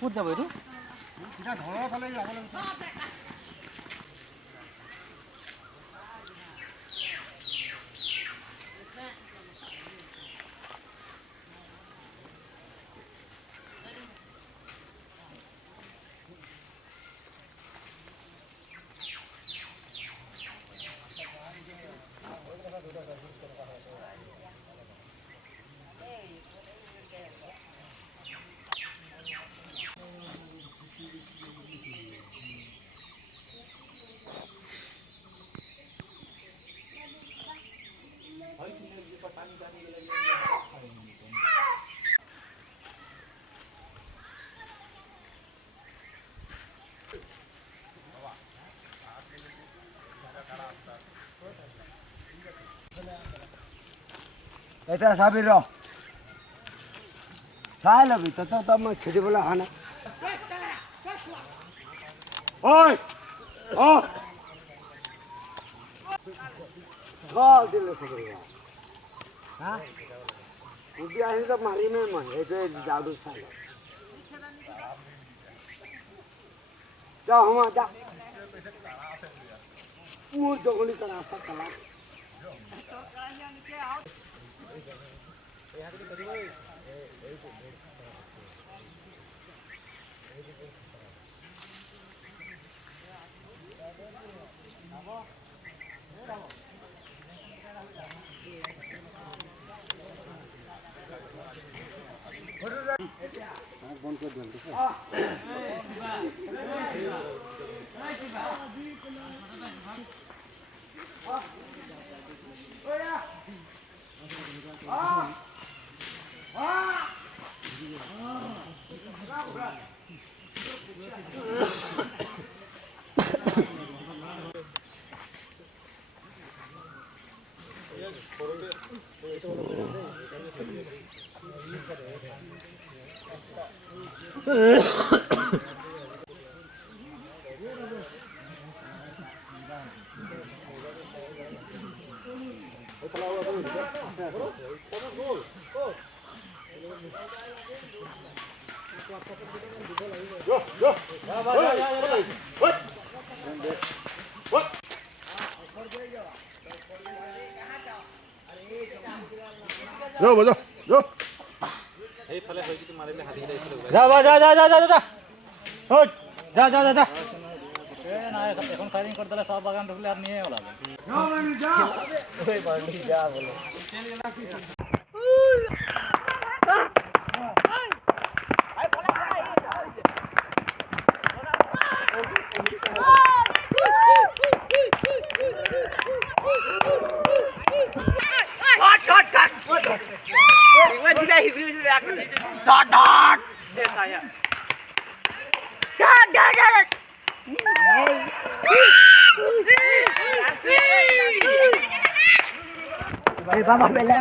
ক'ত যাব এইটো? এটা চাবি ৰ চাই ল'বি তই মই খেদিবলৈ অহা নাই ঐ চল দিলে চাবি হা উঠি আহি তো মাৰিমেই মই এইটোৱে যাওঁটো চাই ল যা সোমা যা মোৰ জগলি কৰা আছে কালা বন্ধ করে দিন Yo, yo, yo. যা যা যা যা যা যা যা যা যা যা এখন ফায়ারিং করে দিলে সব বাগান ঢুকলে আর নিয়ে ওলাবে যা বলে Bapak bela